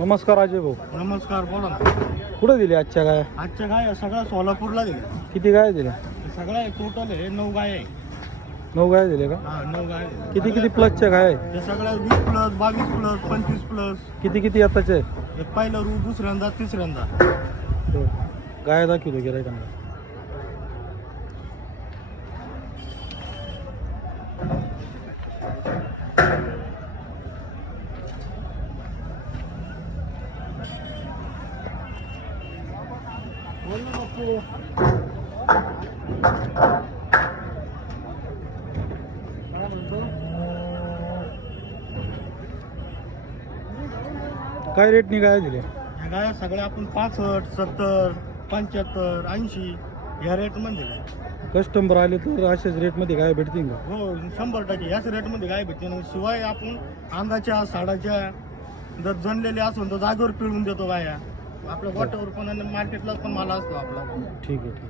नमस्कार अजय भाऊ. नमस्कार, बोला ना. कुठे दिले आजच्या गाय? आजच्या गाय सगळ्या सोलापूरला दिल्या. किती गाय दिल्या? सगळ्या टोटल आहे 9 गाय आहे. 9 गाय दिले का? हा, 9 गाय. किती किती प्लसच्या गाय आहे? हे सगळ्या 20 प्लस, 22 प्लस, 25 प्लस. किती किती आताचे आहे? हे पहिलं रू, दुसऱ्यांदा, तिसऱ्यांदा. गाय दाखवतो गिरायकांना. बोल ना बापू. काय म्हणतो? काय रेटनी गाय दिल्या? ह्या गाय सगळ्या आपण 65, 70, 75, 80 या रेटमध्ये दिल्या. कस्टमर आले तर अशाच रेटमध्ये गाय भेटतील का? हो, 100% याच रेटमध्ये गाय भेटते ना. शिवाय आपण अंगाच्या, साडाच्या जर जनलेले असून तर जागेवर पिळून देतो गाया. आपल्या गोट्यावर पण आणि मार्केटला पण माल असतो आपला. ठीक आहे.